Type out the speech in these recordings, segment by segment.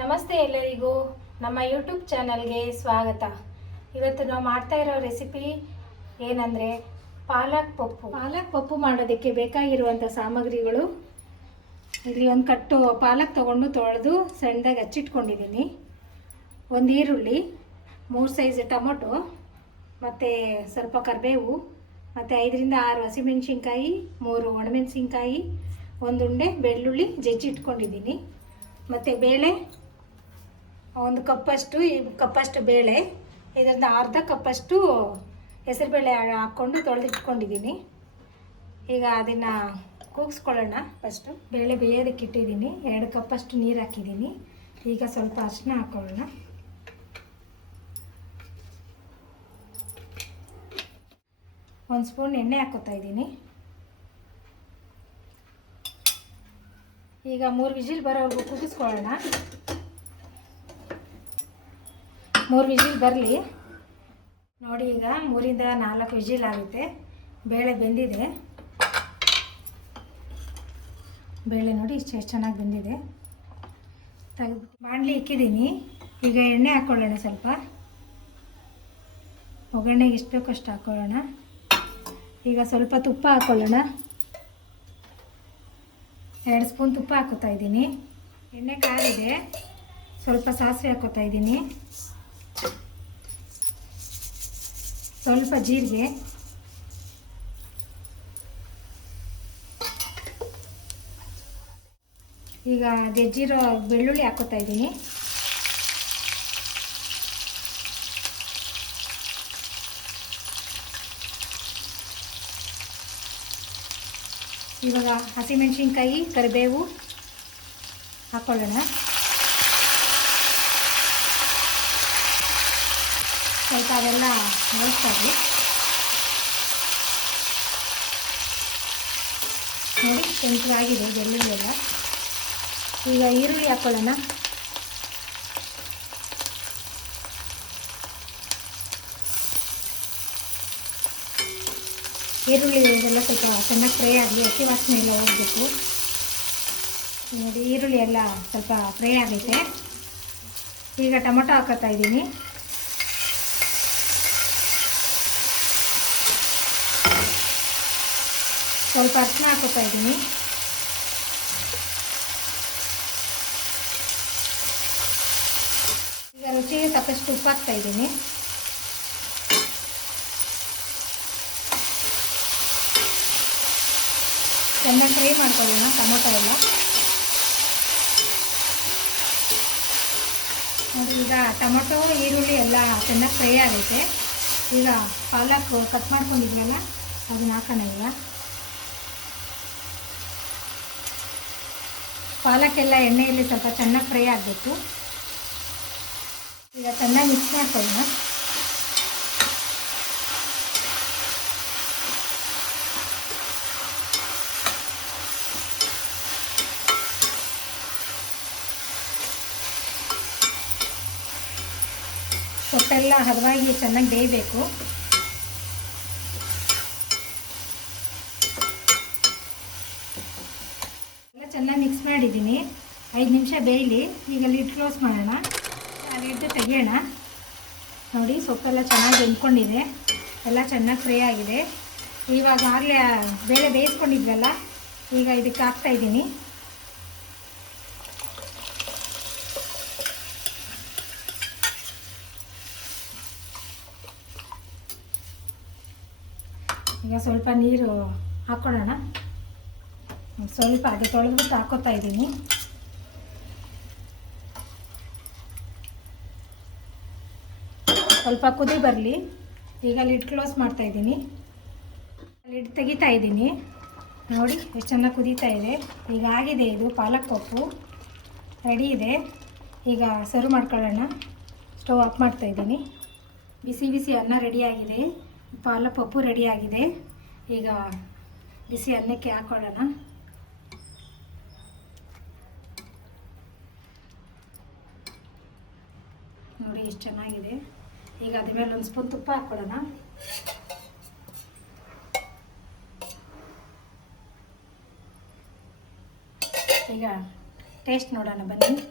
ನಮಸ್ತೆ ಎಲ್ಲರಿಗೂ ನಮ್ಮ ಯೂಟ್ಯೂಬ್ ಚಾನಲ್ಗೆ ಸ್ವಾಗತ. ಇವತ್ತು ನಾವು ಮಾಡ್ತಾ ಇರೋ ರೆಸಿಪಿ ಏನಂದರೆ ಪಾಲಕ್ ಪಪ್ಪು ಮಾಡೋದಕ್ಕೆ ಬೇಕಾಗಿರುವಂಥ ಸಾಮಗ್ರಿಗಳು ಇಲ್ಲಿ ಒಂದು ಕಟ್ಟು ಪಾಲಕ್ ತೊಗೊಂಡು ತೊಳೆದು ಸಣ್ಣದಾಗಿ ಹಚ್ಚಿಟ್ಕೊಂಡಿದ್ದೀನಿ. ಒಂದು ಈರುಳ್ಳಿ, 3 ಸೈಜ್ ಟೊಮೊಟೊ, ಮತ್ತು ಸ್ವಲ್ಪ ಕರಿಬೇವು, ಮತ್ತು 5ರಿಂದ 6 ಹಸಿಮೆಣಸಿನ್ಕಾಯಿ, 3 ಒಣಮೆಣಸಿನ್ಕಾಯಿ, 1 ಉಂಡೆ ಬೆಳ್ಳುಳ್ಳಿ ಜಜ್ಜಿಟ್ಕೊಂಡಿದ್ದೀನಿ. ಮತ್ತು ಬೇಳೆ ಒಂದು ಕಪ್ಪಷ್ಟು ಬೇಳೆ, ಇದರಿಂದ ಅರ್ಧ ಕಪ್ಪಷ್ಟು ಹೆಸರುಬೇಳೆ ಹಾಕ್ಕೊಂಡು ತೊಳೆದಿಟ್ಕೊಂಡಿದ್ದೀನಿ. ಈಗ ಅದನ್ನು ಕೂಗಿಸ್ಕೊಳ್ಳೋಣ. ಫಸ್ಟು ಬೇಳೆ ಬೇಯೋದಕ್ಕೆ ಇಟ್ಟಿದ್ದೀನಿ. 2 ಕಪ್ಪಷ್ಟು ನೀರು ಹಾಕಿದ್ದೀನಿ. ಈಗ ಸ್ವಲ್ಪ ಅರಿಶಿನ ಹಾಕ್ಕೊಳ್ಳೋಣ. ಒಂದು ಸ್ಪೂನ್ ಎಣ್ಣೆ ಹಾಕ್ಕೊತಾ ಇದ್ದೀನಿ. ಈಗ 3 ವಿಜಿಲ್ ಬರೋವರೆಗೂ ಕೂಗಿಸ್ಕೊಳ್ಳೋಣ. 3 ವಿಜಿಲ್ ಬರಲಿ ನೋಡಿ. ಈಗ 3ರಿಂದ 4 ವಿಜಿಲ್ ಆಗುತ್ತೆ. ಬೇಳೆ ಬೆಂದಿದೆ. ಬೇಳೆ ನೋಡಿ ಎಷ್ಟು ಚೆನ್ನಾಗಿ ಬೆಂದಿದೆ. ತೆಗೆದು ಬಾಣಲಿ ಇಕ್ಕಿದ್ದೀನಿ. ಈಗ ಎಣ್ಣೆ ಹಾಕ್ಕೊಳ್ಳೋಣ. ಸ್ವಲ್ಪ ಒಗ್ಗರಣೆಗೆ ಎಷ್ಟು ಬೇಕೋ ಅಷ್ಟು ಹಾಕ್ಕೊಳ್ಳೋಣ. ಈಗ ಸ್ವಲ್ಪ ತುಪ್ಪ ಹಾಕ್ಕೊಳ್ಳೋಣ. 2 ಸ್ಪೂನ್ ತುಪ್ಪ ಹಾಕೋತಾ ಇದ್ದೀನಿ. ಎಣ್ಣೆ ಕಾದಿದೆ. ಸ್ವಲ್ಪ ಸಾಸಿವೆ ಹಾಕೋತಾ ಇದ್ದೀನಿ. ಸ್ವಲ್ಪ ಜೀರಿಗೆ, ಈಗ ಜಜ್ಜಿರೋ ಬೆಳ್ಳುಳ್ಳಿ ಹಾಕೋತಾ ಇದ್ದೀನಿ. ಇವಾಗ ಹಸಿಮೆಣಸಿನ್ಕಾಯಿ, ಕರಿಬೇವು ಹಾಕ್ಕೊಳ್ಳೋಣ. ಸ್ವಲ್ಪ ಅದೆಲ್ಲ ನೋಡ್ತಾಯಿದ್ವಿ ನೋಡಿ, ಕೆಂಪಾಗಿದೆ ಬೆಳ್ಳುಳ್ಳಿ ಎಲ್ಲ. ಈಗ ಈರುಳ್ಳಿ ಹಾಕ್ಕೊಳ್ಳೋಣ. ಈರುಳ್ಳಿ ಇದೆಲ್ಲ ಸ್ವಲ್ಪ ಚೆನ್ನಾಗಿ ಫ್ರೈ ಆಗಲಿ, ಹಸಿ ವಾಸನೆ ಎಲ್ಲ ಹೋಗಬೇಕು ನೋಡಿ. ಈರುಳ್ಳಿ ಎಲ್ಲ ಸ್ವಲ್ಪ ಫ್ರೈ ಆಗೈತೆ. ಈಗ ಟೊಮೊಟೊ ಹಾಕೋತಾ ಇದ್ದೀನಿ. ಸ್ವಲ್ಪ ಅರಿಶಿನ ಹಾಕೋತಾ ಇದ್ದೀನಿ. ಈಗ ರುಚಿಗೆ ತಕ್ಕಷ್ಟು ಉಪ್ಪು ಹಾಕ್ತಾ ಇದ್ದೀನಿ. ಚೆನ್ನಾಗಿ ಫ್ರೈ ಮಾಡ್ಕೊಳ್ಳೋಣ ಟೊಮೊಟೊ ಎಲ್ಲ ನೋಡಿ. ಈಗ ಟೊಮೊಟೊ ಈರುಳ್ಳಿ ಎಲ್ಲ ಚೆನ್ನಾಗಿ ಫ್ರೈ ಆಗೈತೆ. ಈಗ ಪಾಲಕ್ ಕಟ್ ಮಾಡ್ಕೊಂಡಿದ್ವಲ್ಲ ಅದನ್ನ ಹಾಕೋಣ. ಈಗ ಪಾಲಕ್ಕೆಲ್ಲ ಎಣ್ಣೆಯಲ್ಲಿ ಸ್ವಲ್ಪ ಚೆನ್ನಾಗಿ ಫ್ರೈ ಆಗಬೇಕು. ಈಗ ಚೆನ್ನಾಗಿ ಮಿಕ್ಸ್ ಮಾಡ್ಕೊಳ್ಳೋಣ. ಸೊಪ್ಪೆಲ್ಲ ಹದವಾಗಿ ಚೆನ್ನಾಗಿ ಬೇಯಬೇಕು. ಎಲ್ಲ ಚೆನ್ನಾಗಿ ಮಿಕ್ಸ್ ಮಾಡಿದ್ದೀನಿ. 5 ನಿಮಿಷ ಬೇಯಲಿ. ಈಗ ಲಿಡ್ ಕ್ಲೋಸ್ ಮಾಡೋಣ. ಲಿಡ್ ತೆಗಿಯೋಣ. ನೋಡಿ ಸೊಪ್ಪೆಲ್ಲ ಚೆನ್ನಾಗಿ ಬೆಂದ್ಕೊಂಡಿದೆ. ಎಲ್ಲ ಚೆನ್ನಾಗಿ ಫ್ರೈ ಆಗಿದೆ. ಇವಾಗ ಆಗಲೇ ಬೇಳೆ ಬೇಯಿಸ್ಕೊಂಡಿದ್ವಲ್ಲ, ಈಗ ಇದಕ್ಕೆ ಹಾಕ್ತಾಯಿದ್ದೀನಿ. ಈಗ ಸ್ವಲ್ಪ ನೀರು ಹಾಕ್ಕೊಳ್ಳೋಣ. ಸ್ವಲ್ಪ ಅದು ತೊಳೆದ್ಬಿಟ್ಟು ಹಾಕೋತಾ ಇದ್ದೀನಿ. ಸ್ವಲ್ಪ ಕುದಿ ಬರಲಿ. ಈಗ ಲಿಡ್ ಕ್ಲೋಸ್ ಮಾಡ್ತಾಯಿದ್ದೀನಿ. ಲಿಡ್ ತೆಗಿತಾ ಇದ್ದೀನಿ. ನೋಡಿ ಎಷ್ಟು ಚೆನ್ನಾಗಿ ಕುದೀತಾ ಇದೆ. ಈಗ ಆಗಿದೆ. ಇದು ಪಾಲಕ್ ಪಪ್ಪು ರೆಡಿ ಇದೆ. ಈಗ ಸರ್ವ್ ಮಾಡ್ಕೊಳ್ಳೋಣ. ಸ್ಟವ್ ಆಫ್ ಮಾಡ್ತಾಯಿದ್ದೀನಿ. ಬಿಸಿ ಬಿಸಿ ಅನ್ನ ರೆಡಿಯಾಗಿದೆ. ಪಾಲಕ್ ಪಪ್ಪು ರೆಡಿಯಾಗಿದೆ. ಈಗ ಬಿಸಿ ಅನ್ನಕ್ಕೆ ಹಾಕ್ಕೊಳ್ಳೋಣ. ನೋಡಿ ಎಷ್ಟು ಚೆನ್ನಾಗಿದೆ. ಈಗ ಅದ್ರ ಮೇಲೆ 1 ಸ್ಪೂನ್ ತುಪ್ಪ ಹಾಕ್ಕೊಳ್ಳೋಣ. ಈಗ ಟೇಸ್ಟ್ ನೋಡೋಣ ಬನ್ನಿ.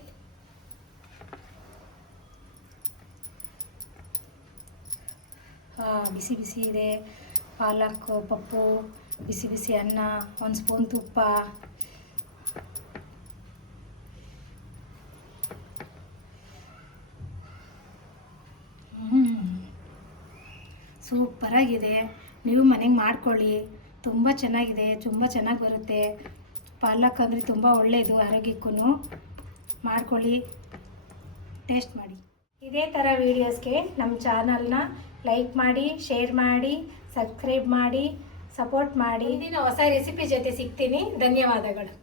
ಬಿಸಿ ಬಿಸಿ ಇದೆ. ಪಾಲಕ್ ಪಪ್ಪು, ಬಿಸಿ ಬಿಸಿ ಅನ್ನ, 1 ಸ್ಪೂನ್ ತುಪ್ಪ. ಸೂಪರಾಗಿದೆ. ನೀವು ಮನೆಗೆ ಮಾಡ್ಕೊಳ್ಳಿ, ತುಂಬ ಚೆನ್ನಾಗಿದೆ, ತುಂಬ ಚೆನ್ನಾಗಿ ಬರುತ್ತೆ. ಪಾಲಕ್ ಅಂದರೆ ತುಂಬ ಒಳ್ಳೆಯದು ಆರೋಗ್ಯಕ್ಕೂ. ಮಾಡ್ಕೊಳ್ಳಿ, ಟೇಸ್ಟ್ ಮಾಡಿ. ಇದೇ ಥರ ವೀಡಿಯೋಸ್ಗೆ ನಮ್ಮ ಚಾನಲ್ನ ಲೈಕ್ ಮಾಡಿ, ಶೇರ್ ಮಾಡಿ, ಸಬ್ಸ್ಕ್ರೈಬ್ ಮಾಡಿ, ಸಪೋರ್ಟ್ ಮಾಡಿ. ಮುಂದಿನ ಹೊಸ ರೆಸಿಪಿ ಜೊತೆ ಸಿಗ್ತೀನಿ. ಧನ್ಯವಾದಗಳು.